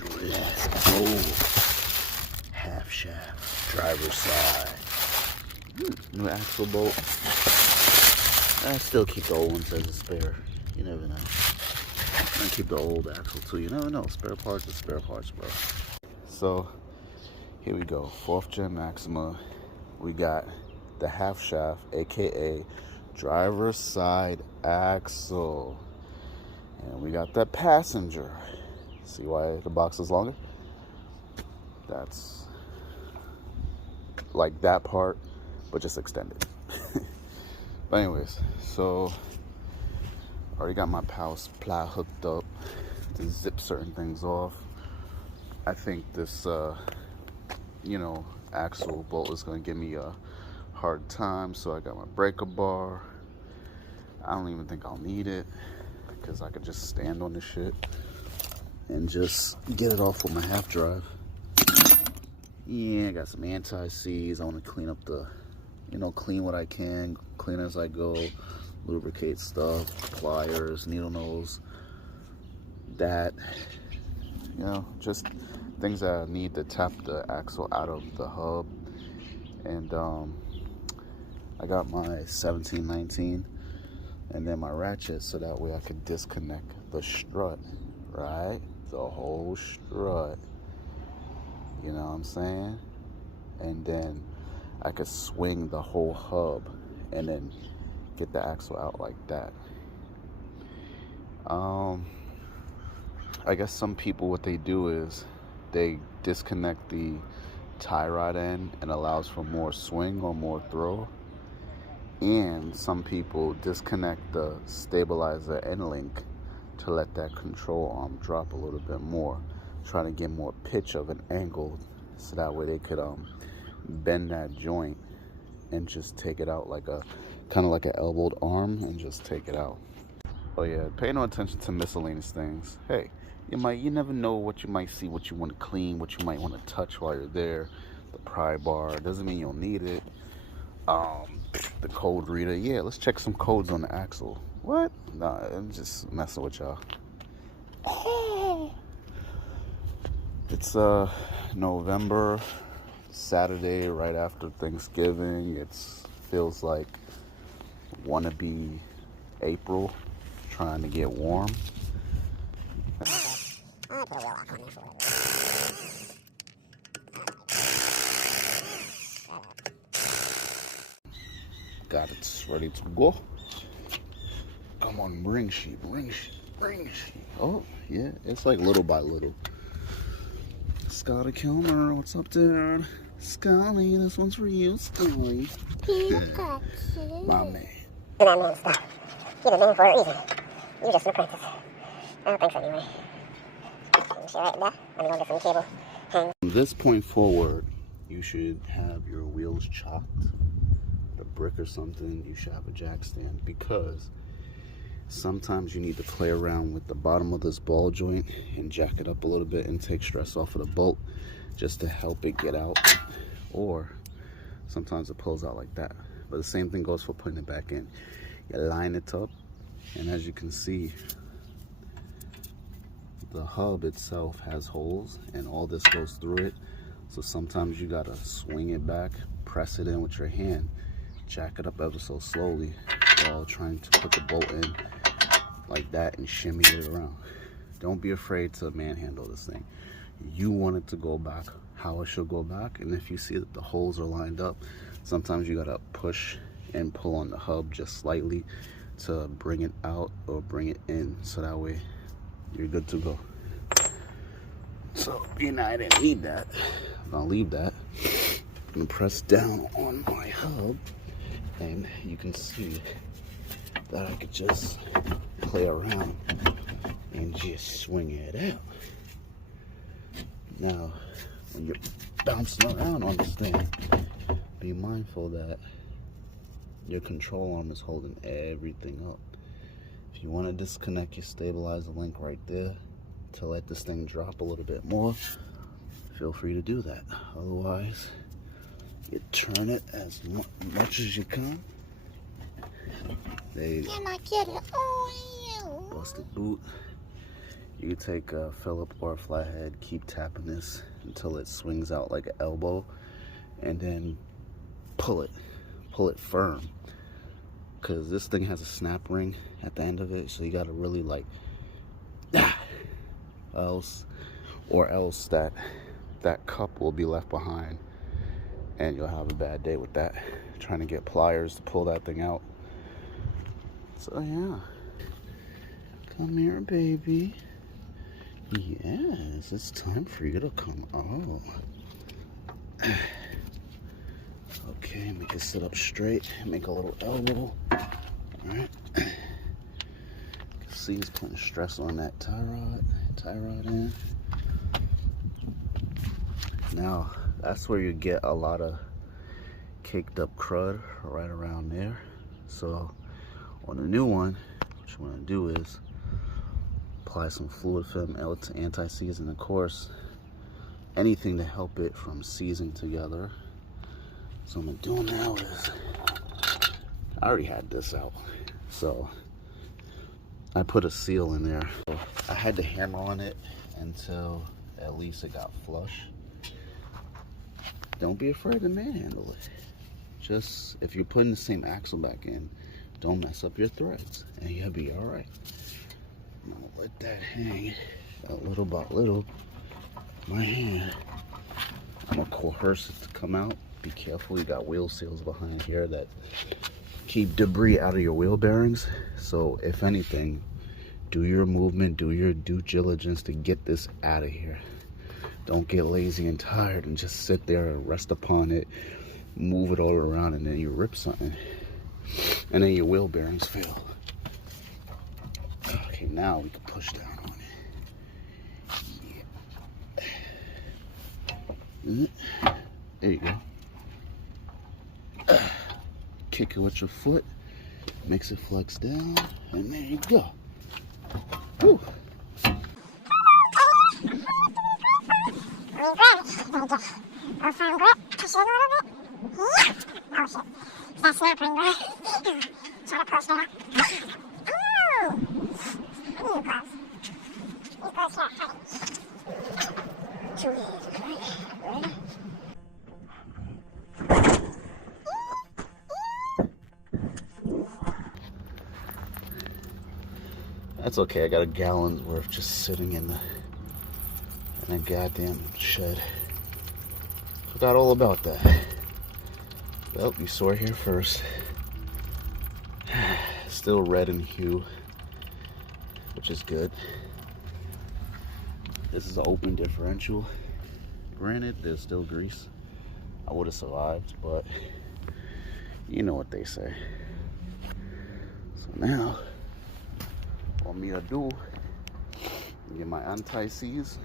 Let's go. Half shaft, driver's side. New axle bolt. I still keep the old ones as a spare. You never know. I keep the old axle too. You never know. Spare parts are spare parts, bro. So here we go. 4th gen Maxima. We got the half shaft, aka driver's side axle. And we got that passenger. See why the box is longer? That's like that part, but just extended. But anyways, so I already got my power supply hooked up to zip certain things off. I think this, axle bolt is gonna give me a hard time, so I got my breaker bar. I don't even think I'll need it because I could just stand on this shit and just get it off with my half drive. Yeah, I got some anti-seize. I want to clean up the, clean what I can, clean as I go, lubricate stuff, pliers, needle nose, that, just things that I need to tap the axle out of the hub. And I got my 1719 and then my ratchet, so that way I could disconnect the strut, right? The whole strut, you know what I'm saying? And then I could swing the whole hub and then get the axle out like that. I guess some people, what they do is they disconnect the tie rod end and allows for more swing or more throw. And some people disconnect the stabilizer end link to let that control arm drop a little bit more, trying to get more pitch of an angle, so that way they could bend that joint and just take it out like a kind of like an elbowed arm and just take it out. Oh yeah, pay no attention to miscellaneous things. Hey, you never know what you might see, what you want to clean, what you might want to touch while you're there. The pry bar doesn't mean you'll need it. The code reader, yeah, let's check some codes on the axle. What? Nah, I'm just messing with y'all. It's November, Saturday, right after Thanksgiving. It feels like wannabe April, trying to get warm. Got it ready to go. Come on, ring sheet. Oh, yeah, it's like little by little. Scotty Kilmer, what's up, dude? Scully, this one's for you, Scully. My man. That man stuff. You're the name for a reason. You're just an apprentice. I don't think so anyway. Shit right there. Let me go get some cable. Hang. From this point forward, you should have your wheels chocked. A brick or something, you should have a jack stand, because sometimes you need to play around with the bottom of this ball joint and jack it up a little bit and take stress off of the bolt just to help it get out. Or sometimes it pulls out like that. But the same thing goes for putting it back in. You line it up, and as you can see, the hub itself has holes and all this goes through it. So sometimes you gotta swing it back, press it in with your hand, jack it up ever so slowly while trying to put the bolt in like that and shimmy it around. Don't be afraid to manhandle this thing. You want it to go back how it should go back, and if you see that the holes are lined up, sometimes you gotta push and pull on the hub just slightly to bring it out or bring it in, so that way you're good to go. So I didn't need that. I'm gonna leave that. I'm gonna press down on my hub, and you can see that I could just play around and just swing it out. Now, when you're bouncing around on this thing, be mindful that your control arm is holding everything up. If you want to disconnect your stabilizer link right there to let this thing drop a little bit more, feel free to do that. Otherwise, you turn it as much as you can. There you go. Can I get it on you? Busted boot. You take a Phillip or a flathead, keep tapping this until it swings out like an elbow, and then pull it firm, because this thing has a snap ring at the end of it, so you got to really like else that cup will be left behind and you'll have a bad day with that, trying to get pliers to pull that thing out. So yeah, come here, baby. Yes, it's time for you to come out. Okay, make it sit up straight, make a little elbow. All right. See, he's putting stress on that tie rod in. Now, that's where you get a lot of caked up crud right around there. So on the new one, what you want to do is apply some fluid film anti-seize, and of course anything to help it from seizing together. So what I'm doing now is, I already had this out, so I put a seal in there. So I had to hammer on it until at least it got flush. Don't be afraid to manhandle it. Just, if you're putting the same axle back in, don't mess up your threads and you'll be all right. I'm gonna let that hang little by little. My hand, I'm gonna coerce it to come out. Be careful, you got wheel seals behind here that keep debris out of your wheel bearings. So if anything, do your movement, do your due diligence to get this out of here. Don't get lazy and tired and just sit there and rest upon it, move it all around, and then you rip something and then your wheel bearings fail. Okay, now we can push down on it. Yeah. There you go. Kick it with your foot, makes it flex down, and there you go. Whew. Go find grip, push it a little bit. Yeah. Oh shit. Is that snapping, right? Try to push it up. Oh! New gloves. These gloves here are heavy. 2 years, right? Ready? That's okay, I got a gallon's worth just sitting in a goddamn shed. Forgot all about that. Well, you saw it here first. Still red in hue, which is good. This is an open differential. Granted, there's still grease. I would have survived, but you know what they say. So now, what me to do, get my anti-seize,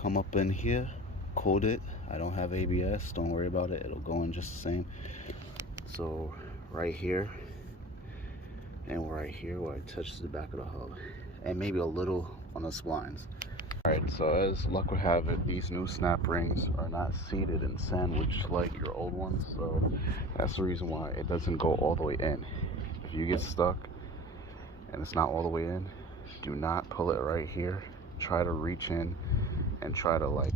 come up in here, code it. I don't have ABS, don't worry about it, it'll go in just the same. So right here and right here where it touches the back of the hub, and maybe a little on the splines. Alright, so as luck would have it, these new snap rings are not seated and sandwiched like your old ones, so that's the reason why it doesn't go all the way in. If you get stuck and it's not all the way in, do not pull it right here. Try to reach in and try to like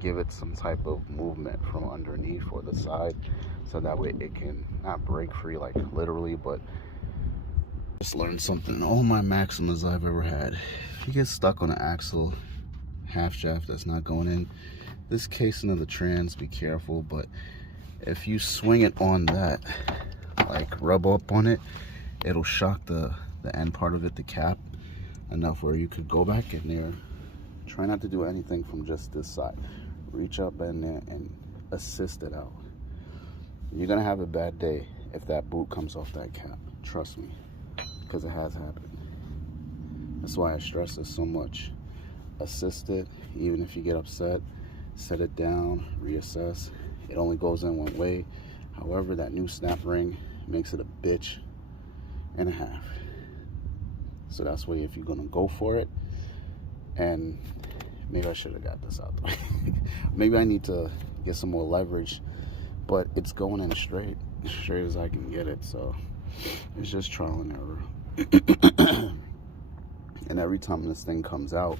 give it some type of movement from underneath or the side, so that way it can not break free like literally, but just learned something. All my maximas I've ever had, if you get stuck on an axle half shaft that's not going in, this casing of the trans, be careful, but if you swing it on that, like rub up on it, it'll shock the end part of it, the cap, enough where you could go back in there. Try not to do anything from just this side. Reach up in there and assist it out. You're gonna have a bad day if that boot comes off that cap. Trust me, because it has happened. That's why I stress this so much. Assist it, even if you get upset, set it down, reassess. It only goes in one way. However, that new snap ring makes it a bitch and a half. So that's why if you're gonna go for it, and maybe I should have got this out the way. Maybe I need to get some more leverage, but it's going in straight as I can get it, so it's just trial and error. And every time this thing comes out,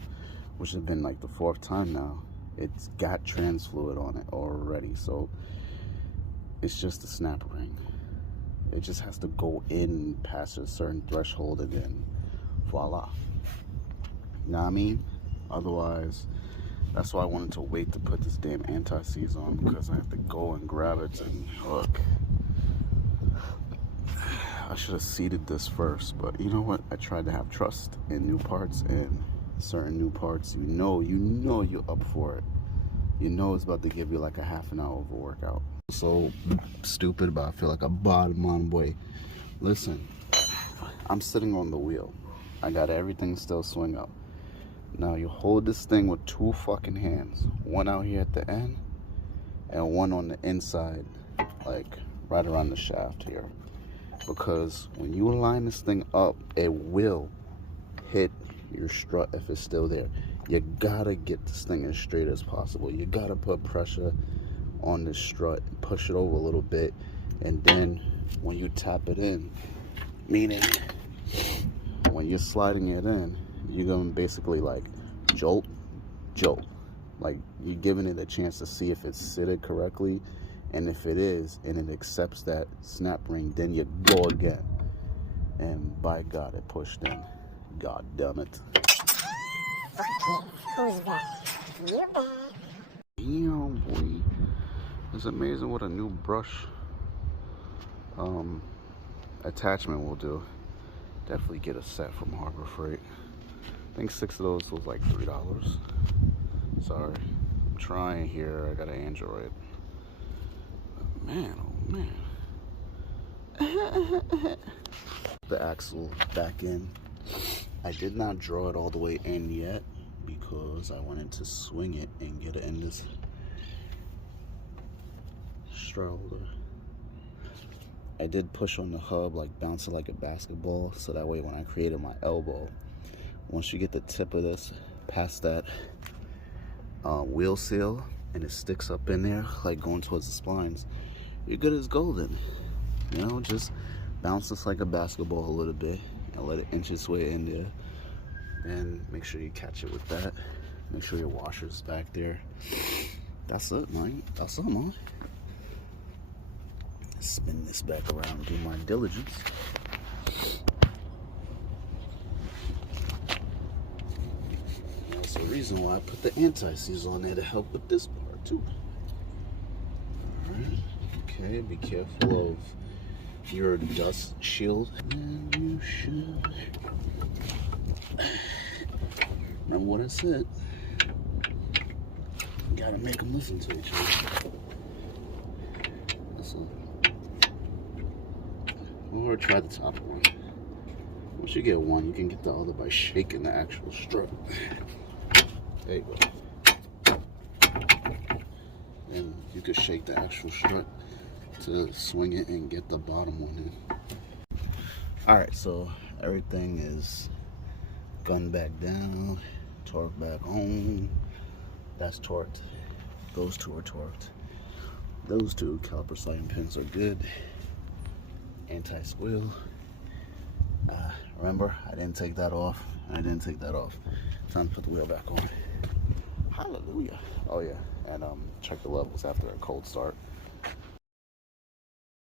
which has been like the 4th time now, it's got trans fluid on it already. So it's just a snap ring. It just has to go in past a certain threshold, and then voila. You know what I mean? Otherwise, that's why I wanted to wait to put this damn anti-seize on, because I have to go and grab it and look. I should have seeded this first, but you know what? I tried to have trust in new parts, and certain new parts, you know you're up for it. You know it's about to give you like a half an hour of a workout. So stupid, but I feel like a bottom on way. Listen, I'm sitting on the wheel. I got everything still swing up. Now you hold this thing with 2 fucking hands. One out here at the end, and one on the inside, like right around the shaft here. Because when you line this thing up, it will hit your strut if it's still there. You gotta get this thing as straight as possible. You gotta put pressure on this strut, push it over a little bit, and then when you tap it in, meaning when you're sliding it in, you're gonna basically like jolt, like you're giving it a chance to see if it's seated correctly. And if it is, and it accepts that snap ring, then you go again. And by God, it pushed in. God damn it. Fuck you. Who's that? You back. Damn, boy. It's amazing what a new brush attachment will do. Definitely get a set from Harbor Freight. I think 6 of those was like $3. Sorry. I'm trying here. I got an Android. Man, oh man. The axle back in. I did not draw it all the way in yet because I wanted to swing it and get it in this stroller. I did push on the hub, like bounce it like a basketball, so that way when I created my elbow, once you get the tip of this past that wheel seal and it sticks up in there, like going towards the splines, you're good as golden. You know, just bounce this like a basketball a little bit and let it inch its way in there. And make sure you catch it with that. Make sure your washer's back there. That's it, man. That's it, man. Spin this back around and do my diligence. That's the reason why I put the anti-seize on there, to help with this part too. Alright. Okay, be careful of your dust shield. And you should remember what I said. You gotta make them listen to each other. That's it. Or try the top one. Once you get one, you can get the other by shaking the actual strut. There you go. And you could shake the actual strut to swing it and get the bottom one in. Alright, so everything is gunned back down, torqued back on. That's torqued. Those two are torqued. Those two caliper sliding pins are good. Anti-squeal. Remember, I didn't take that off. Time to put the wheel back on. Hallelujah. Oh yeah, and check the levels after a cold start.